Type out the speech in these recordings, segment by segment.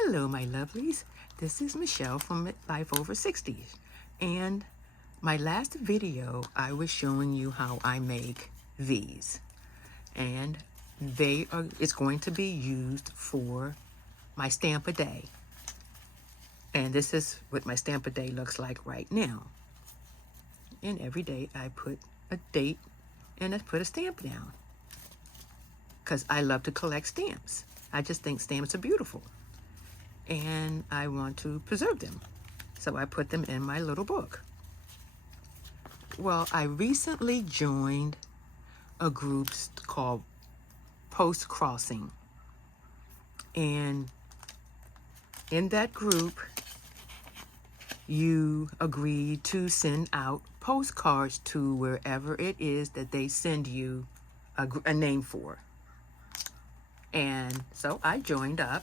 Hello, my lovelies. This is Michelle from Life Over 60. And my last video, I was showing you how I make these. And it's going to be used for my stamp a day. And this is what my stamp a day looks like right now. And every day I put a date and I put a stamp down. Because I love to collect stamps. I just think stamps are beautiful. And I want to preserve them. So I put them in my little book. Well, I recently joined a group called Post Crossing. And in that group, you agree to send out postcards to wherever it is that they send you a name for. And so I joined up.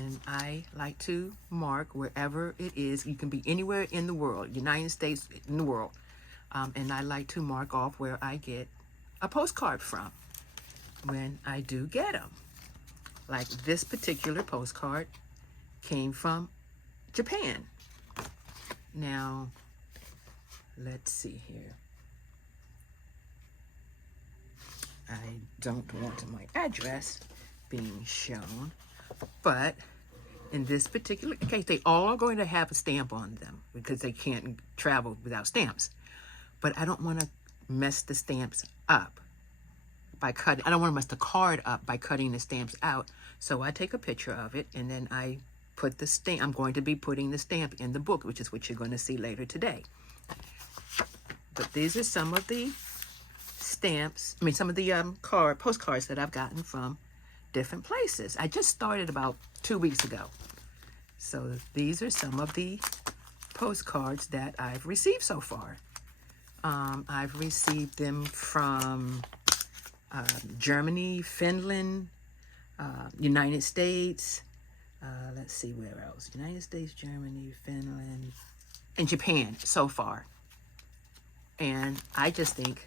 And I like to mark wherever it is. You can be anywhere in the world, United States, in the world. And I like to mark off where I get a postcard from when I do get them. Like this particular postcard came from Japan. Now, let's see here. I don't want my address being shown. But in this particular case, they all are going to have a stamp on them because they can't travel without stamps. But I don't want to mess the stamps up by cutting. I don't want to mess the card up by cutting the stamps out. So I take a picture of it and then I put the stamp. I'm going to be putting the stamp in the book, which is what you're going to see later today. But these are some of the stamps. Some of the postcards that I've gotten from different places. I just started about 2 weeks ago. So these are some of the postcards that I've received so far. I've received them from Germany, Finland, United States. Let's see where else. United States, Germany, Finland, and Japan so far. And I just think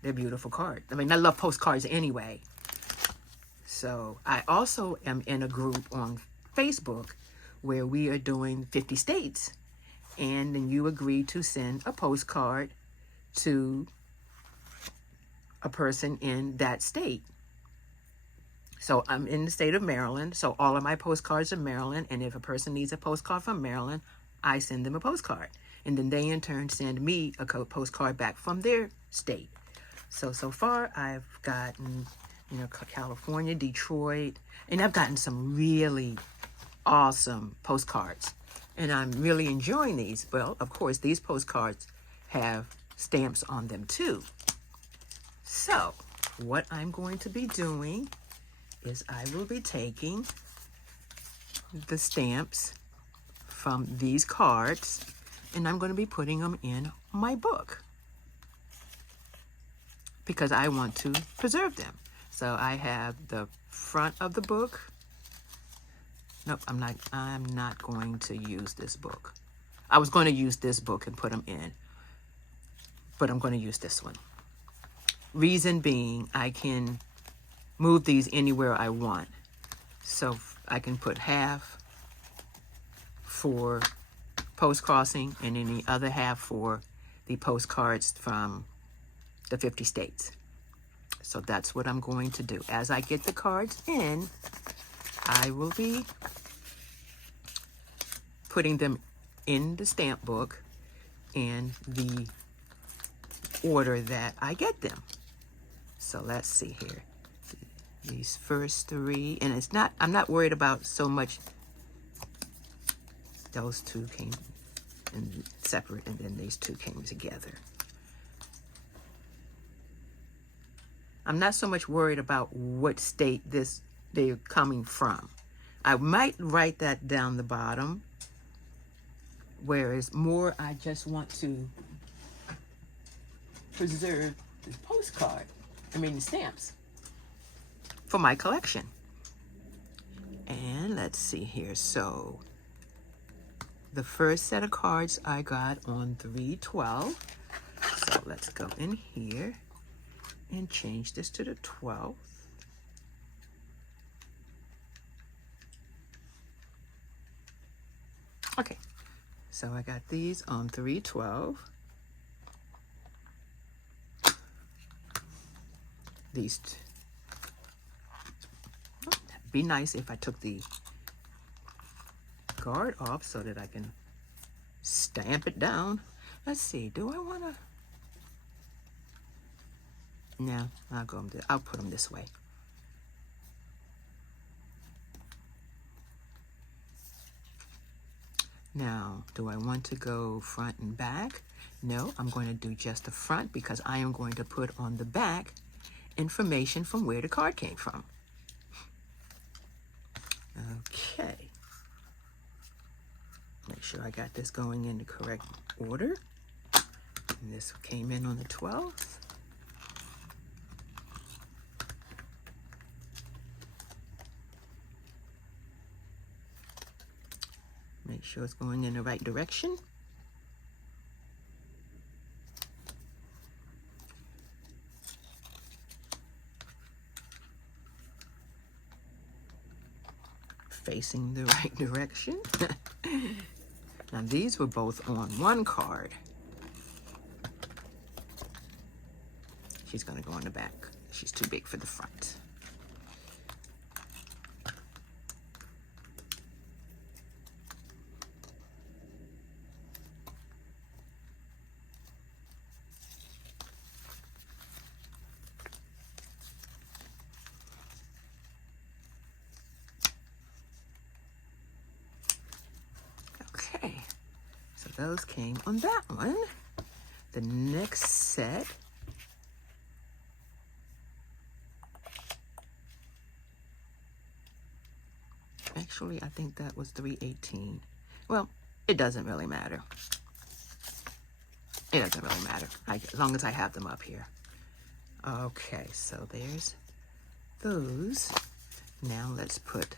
they're beautiful cards. I love postcards anyway. So I also am in a group on Facebook where we are doing 50 states. And then you agree to send a postcard to a person in that state. So I'm in the state of Maryland. So all of my postcards are Maryland. And if a person needs a postcard from Maryland, I send them a postcard. And then they in turn send me a postcard back from their state. So far I've gotten California, Detroit, and I've gotten some really awesome postcards. And I'm really enjoying these. Well, of course, these postcards have stamps on them too. So, what I'm going to be doing is I will be taking the stamps from these cards and I'm going to be putting them in my book because I want to preserve them. So I have the front of the book. Nope, I'm not going to use this book. I was going to use this book and put them in, but I'm going to use this one. Reason being, I can move these anywhere I want. So I can put half for Post Crossing and then the other half for the postcards from the 50 states. So that's what I'm going to do. As I get the cards in, I will be putting them in the stamp book in the order that I get them. So let's see here. These first three, and I'm not worried about so much. Those two came in separate and then these two came together. I'm not so much worried about what state they're coming from. I might write that down the bottom, whereas more I just want to preserve the postcard, the stamps, for my collection. And let's see here. So the first set of cards I got on 3/12. So let's go in here and change this to the 12th. Okay, so I got these on 312. These, be nice if I took the guard off so that I can stamp it down. Let's see, do I want to? No, I'll put them this way. Now, do I want to go front and back? No, I'm going to do just the front because I am going to put on the back information from where the card came from. Okay. Make sure I got this going in the correct order. And this came in on the 12th. Make sure it's going in the right direction. Facing the right direction. Now these were both on one card. She's going to go on the back. She's too big for the front. Okay, so those came on that one. The next set, actually, I think that was 318. Well, it doesn't really matter. It doesn't really matter, as long as I have them up here. Okay, so there's those. Now let's put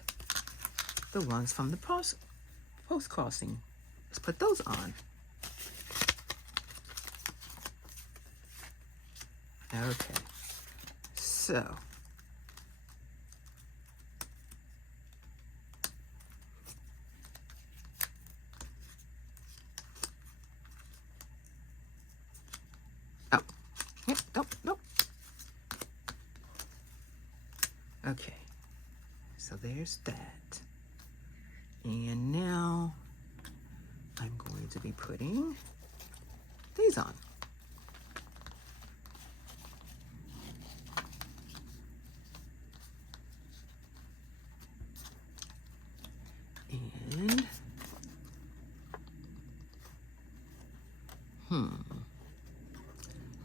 the ones from the post crossing. Let's put those on. Okay, so nope. Okay, so there's that. And now I'm going to be putting these on. And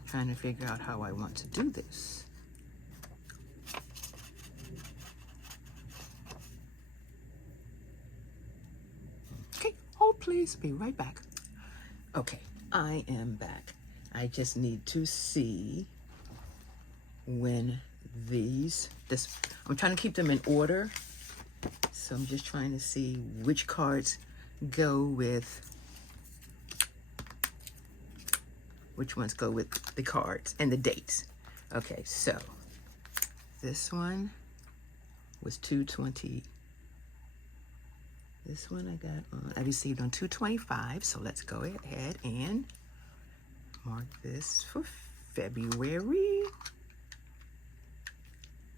trying to figure out how I want to do this. Okay, hold please, be right back. Okay, I am back. I just need to see when I'm trying to keep them in order. So I'm just trying to see which cards go with, which ones go with the cards and the dates. Okay, so this one was 220. This one I received on 225. So let's go ahead and mark this for February.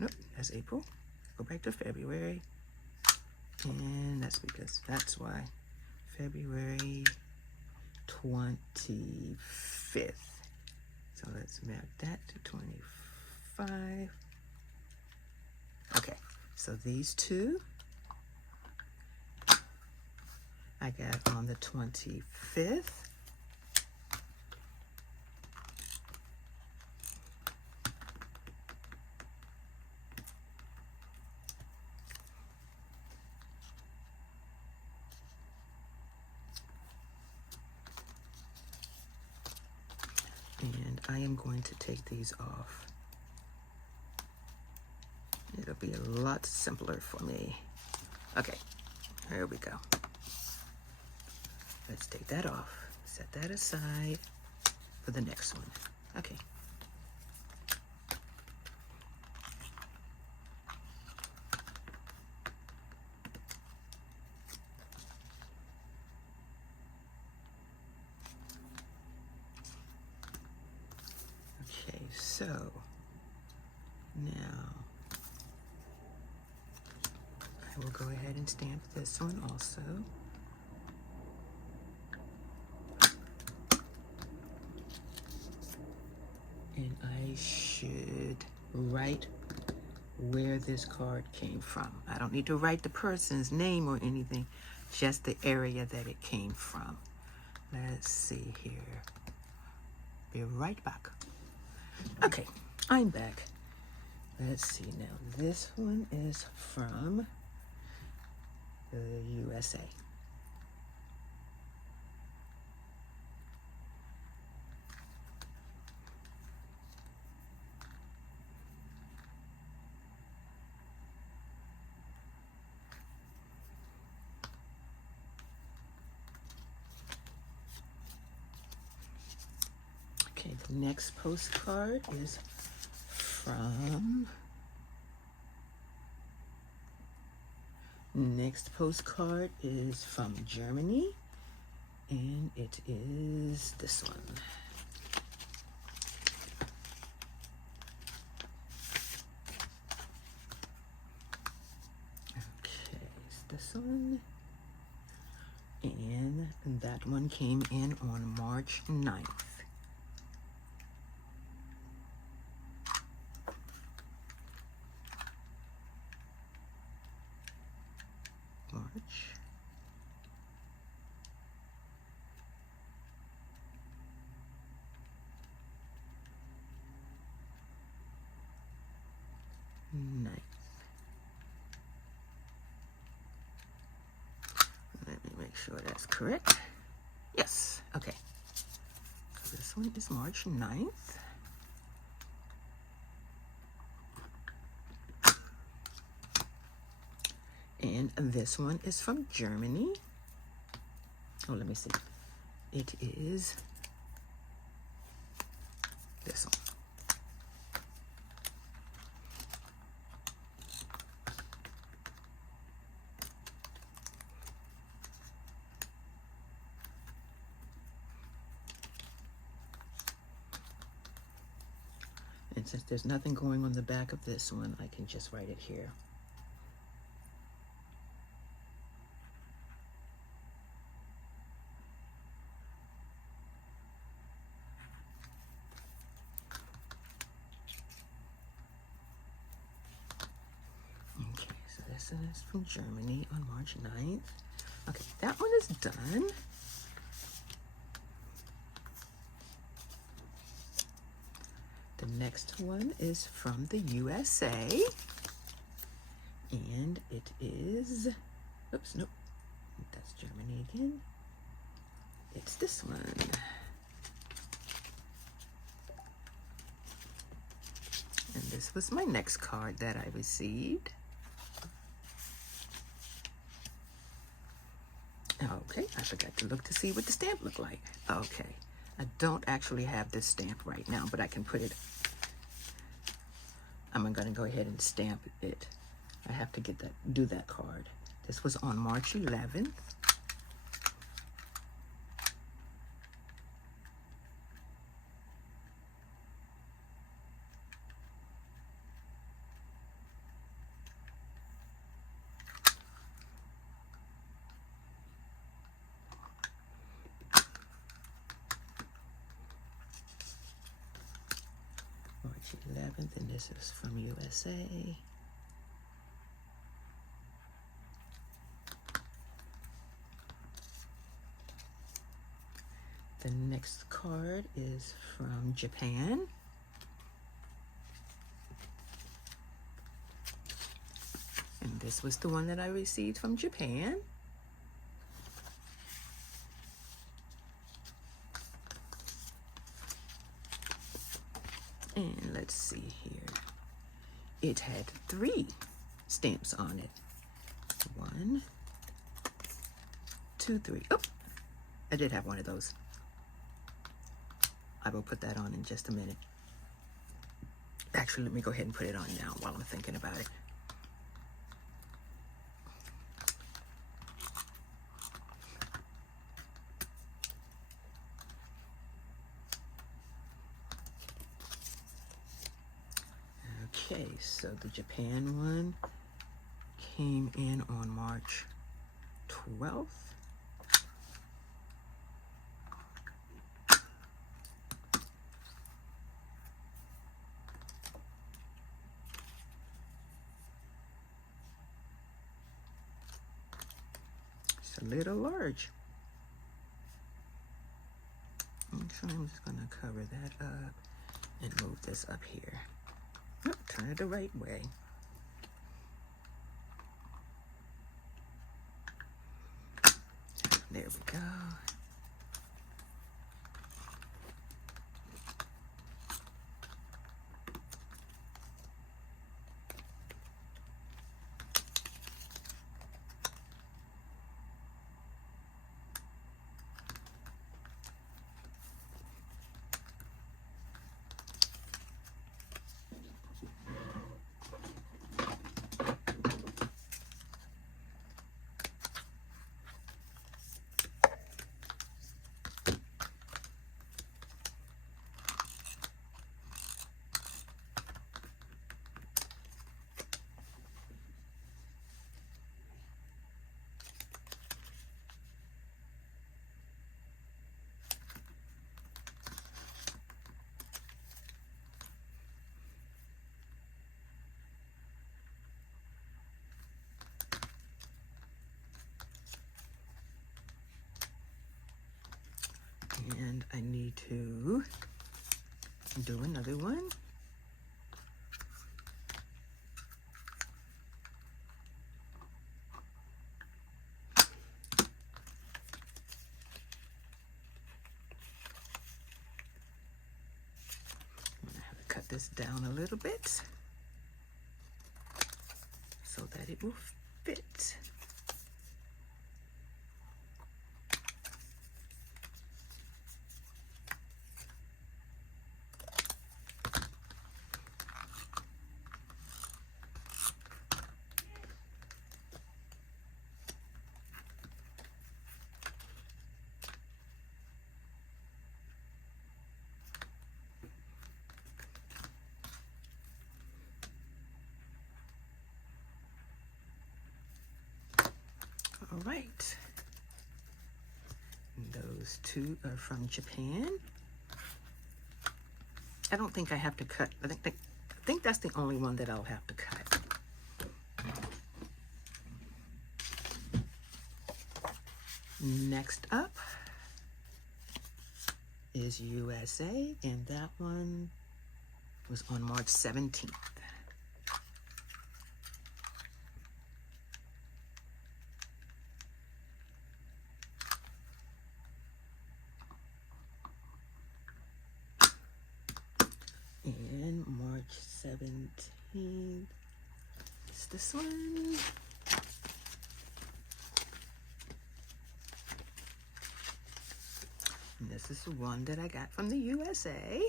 Nope, that's April. Go back to February. And that's because that's why. February 25th. So let's map that to 25. Okay, so these two I got on the 25th. And I am going to take these off. It'll be a lot simpler for me. Okay, here we go. Let's take that off. Set that aside for the next one. Okay. So now I will go ahead and stamp this one also. And I should write where this card came from. I don't need to write the person's name or anything, just the area that it came from. Let's see here. Be right back. Okay, I'm back. Let's see now. This one is from the USA. Okay, the next postcard is from... Next postcard is from Germany, and it is this one. Okay, it's this one. And that one came in on March 9th. March. Ninth. Let me make sure that's correct. Yes, okay. This one is March 9th. And this one is from Germany. Oh, let me see. It is this one. And since there's nothing going on the back of this one, I can just write it here. Okay, so this is from Germany on March 9th. Okay, that one is done. The next one is from the USA, and it is, oops, nope, that's Germany again. It's this one. And this was my next card that I received. Okay, I forgot to look to see what the stamp looked like. Okay, I don't actually have this stamp right now, but I can put it, I'm gonna go ahead and stamp it. I have to do that card. This was on March 11th. March 11th, and this is from USA. The next card is from Japan. And this was the one that I received from Japan. And let's see here. It had 3 stamps on it. 1, 2, 3. Oh, I did have one of those. I will put that on in just a minute. Actually, let me go ahead and put it on now while I'm thinking about it. so the Japan one came in on March 12th. It's a little large. So I'm just gonna cover that up and move this up here. Yep, turn it the right way. There we go. And I need to do another one. I'm gonna have to cut this down a little bit so that it will fit. All right, those two are from Japan. I don't think I have to cut. I think that's the only one that I'll have to cut. Next up is USA, and that one was on March 17th. And March 17th is this one. And this is the one that I got from the USA.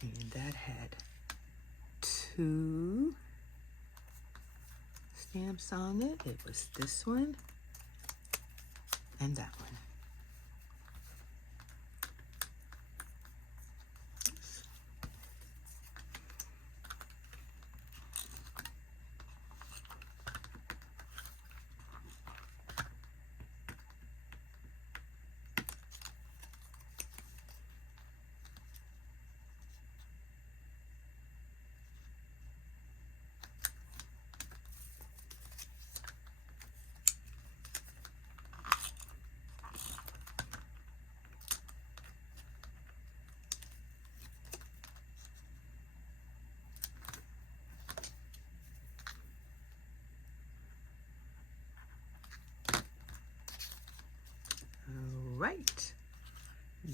And that had 2 stamps on it. It was this one and that one. Right,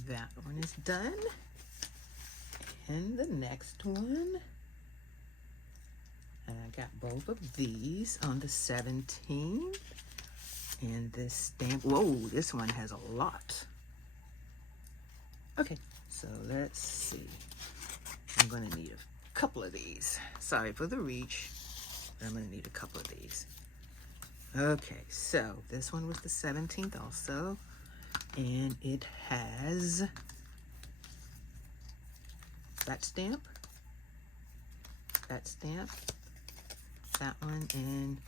that one is done. And the next one, and I got both of these on the 17th. And this stamp, whoa, this one has a lot. Okay, so let's see. I'm gonna need a couple of these. Sorry for the reach, but I'm gonna need a couple of these. Okay, so this one was the 17th also. And it has that stamp that stamp, that one, and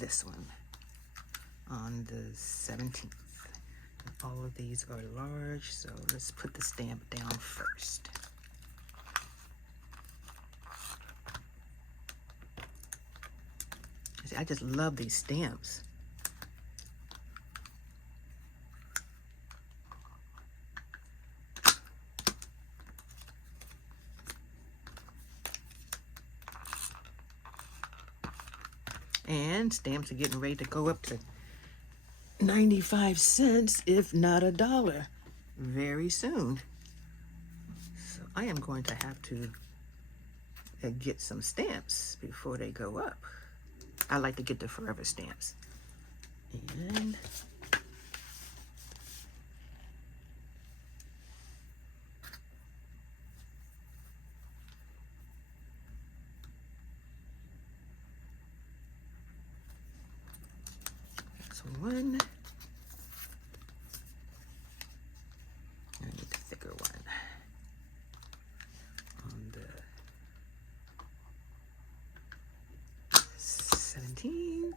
this one on the 17th. All of these are large, so let's put the stamp down first. See, I just love these stamps. And stamps are getting ready to go up to 95 cents, if not $1, very soon. So I am going to have to get some stamps before they go up. I like to get the forever stamps. And that's one. I need the thicker one. On the 17.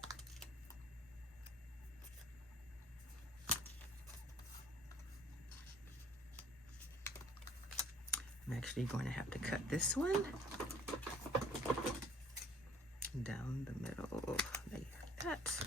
I'm actually going to have to cut this one down the middle, like that.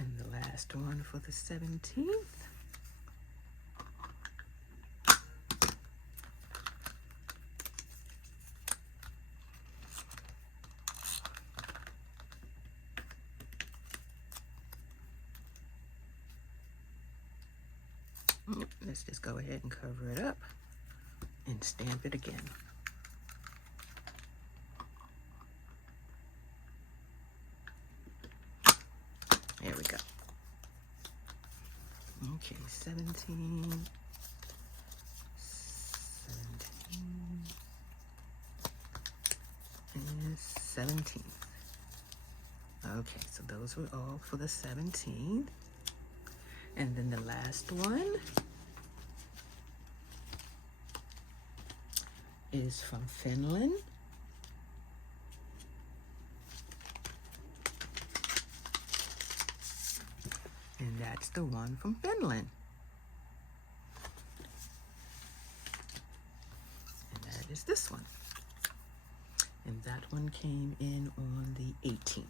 And the last one for the 17th. Let's just go ahead and cover it up and stamp it again. There we go. Okay, 17, 17, Okay, so those were all for the 17th. And then the last one is from Finland. And that's the one from Finland. And that is this one. And that one came in on the 18th.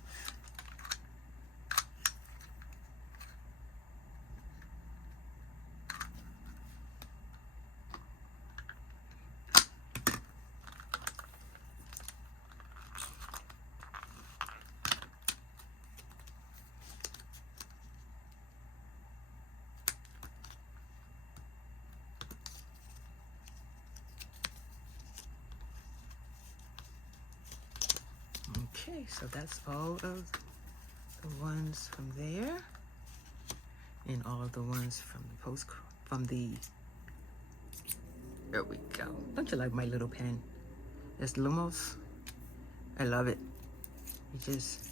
Okay, so that's all of the ones from there, and all of the ones from the there we go. Don't you like my little pen? It's Lumos. I love it. You just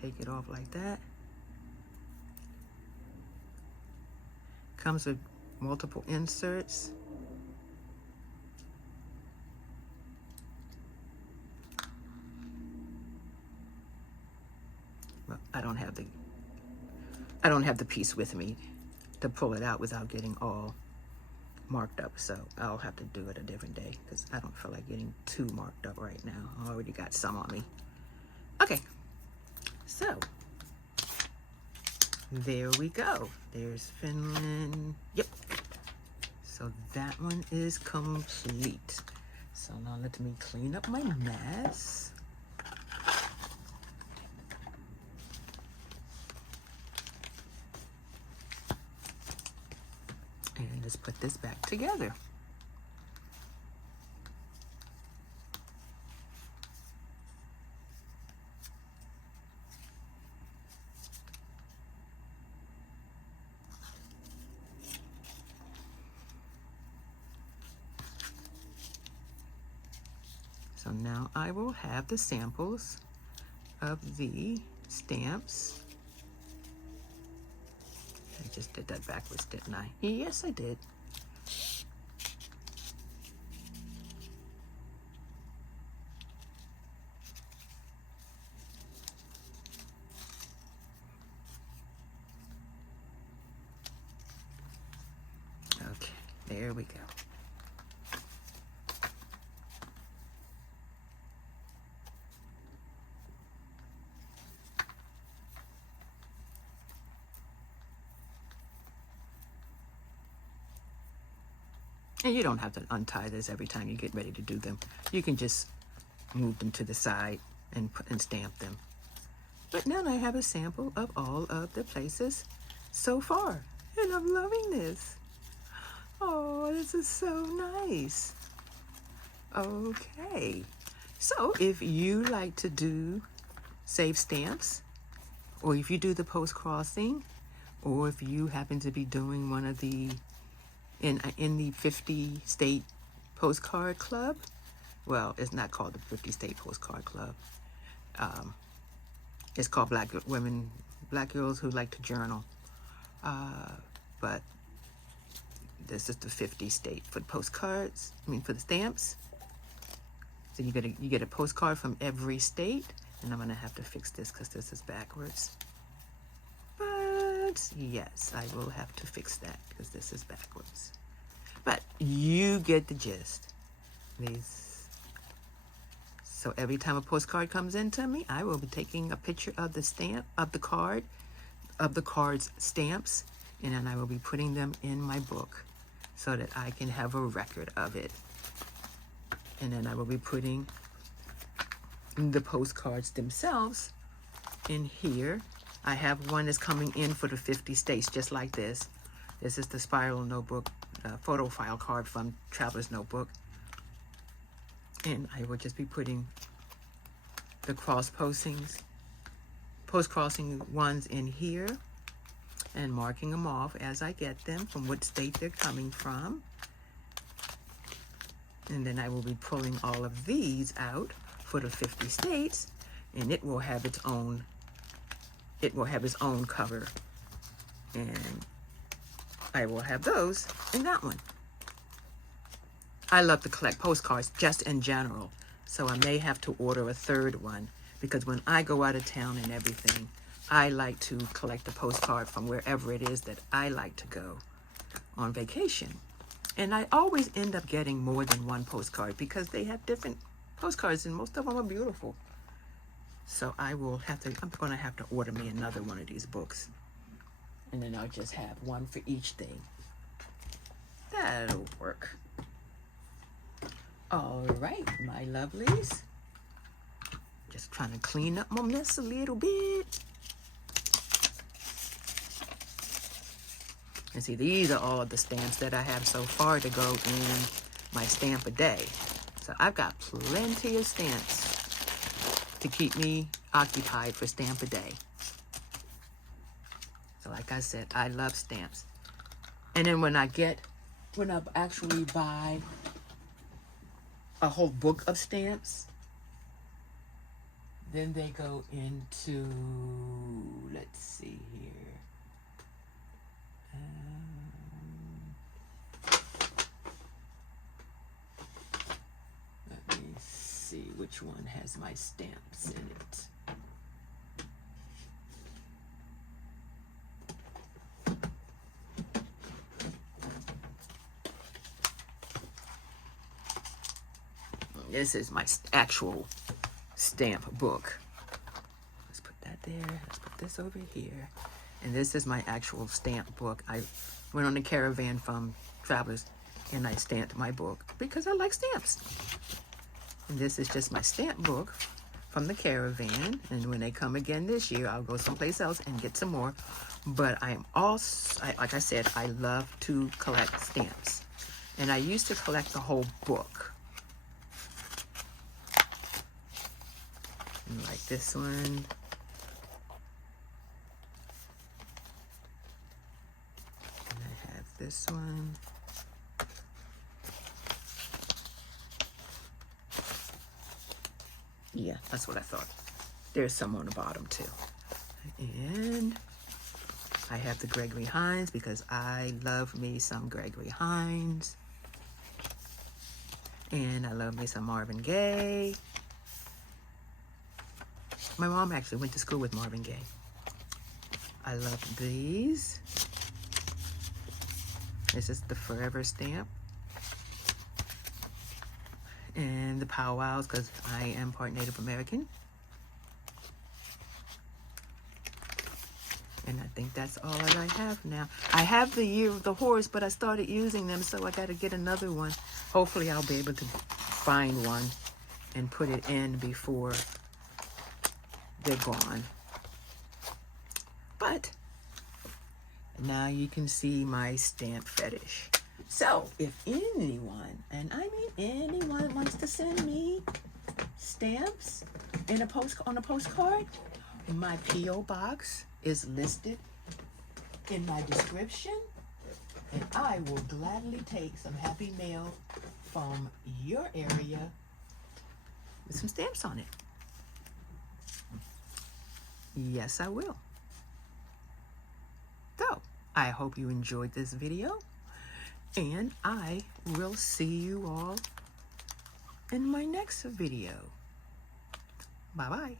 take it off like that. Comes with multiple inserts. I don't have the piece with me to pull it out without getting all marked up, so I'll have to do it a different day because I don't feel like getting too marked up right now. I already got some on me. Okay, so there we go. There's Finland. Yep. So that one is complete. So now let me clean up my mess. And just put this back together. So now I will have the samples of the stamps. I just did that backwards, didn't I? Yes, I did. Okay, there we go. And you don't have to untie this every time you get ready to do them. You can just move them to the side and stamp them. But now I have a sample of all of the places so far. And I'm loving this. Oh, this is so nice. Okay. So if you like to do save stamps, or if you do the post-crossing, or if you happen to be doing one of the in the 50 state postcard club, well, it's not called the 50 state postcard club. It's called Black Girls Who Like to Journal. But this is the 50 state for the postcards. I mean, for the stamps. So you get a postcard from every state, and I'm gonna have to fix this because this is backwards. But yes, I will have to fix that because this is backwards. But you get the gist. So every time a postcard comes into me, I will be taking a picture of the stamp, of the card's stamps, and then I will be putting them in my book so that I can have a record of it. And then I will be putting the postcards themselves in here. I have one that's coming in for the 50 states, just like this. This is the spiral notebook, photo file card from Traveler's Notebook. And I will just be putting the post-crossing ones in here and marking them off as I get them from what state they're coming from. And then I will be pulling all of these out for the 50 states, and it will have its own cover. And I will have those in that one. I love to collect postcards just in general, so I may have to order a third one because when I go out of town and everything, I like to collect a postcard from wherever it is that I like to go on vacation. And I always end up getting more than one postcard because they have different postcards and most of them are beautiful. So I'm going to have to order me another one of these books. And then I'll just have one for each thing. That'll work. All right, my lovelies. Just trying to clean up my mess a little bit. And see, these are all of the stamps that I have so far to go in my stamp a day. So I've got plenty of stamps to keep me occupied for stamp a day. So like I said, I love stamps. And then when I actually buy a whole book of stamps, then they go into, let's see here. Let me see which one has my stamps in it. This is my actual stamp book. Let's put that there. Let's put this over here. And this is my actual stamp book. I went on a caravan from Travelers and I stamped my book because I like stamps. And this is just my stamp book from the caravan. And when they come again this year, I'll go someplace else and get some more. But I am also, like I said, I love to collect stamps. And I used to collect the whole book. And like this one. And I have this one. Yeah, that's what I thought. There's some on the bottom too. And I have the Gregory Hines because I love me some Gregory Hines. And I love me some Marvin Gaye. My mom actually went to school with Marvin Gaye. I love these. This is the Forever stamp. And the powwows because I am part Native American. And I think that's all that I have now. I have the Year of the Horse, but I started using them, so I got to get another one. Hopefully I'll be able to find one and put it in before they're gone. But now you can see my stamp fetish. So if anyone, and I mean anyone, wants to send me stamps in on a postcard, my P.O. box is listed in my description, and I will gladly take some happy mail from your area with some stamps on it. Yes, I will. So, I hope you enjoyed this video, and I will see you all in my next video. Bye-bye.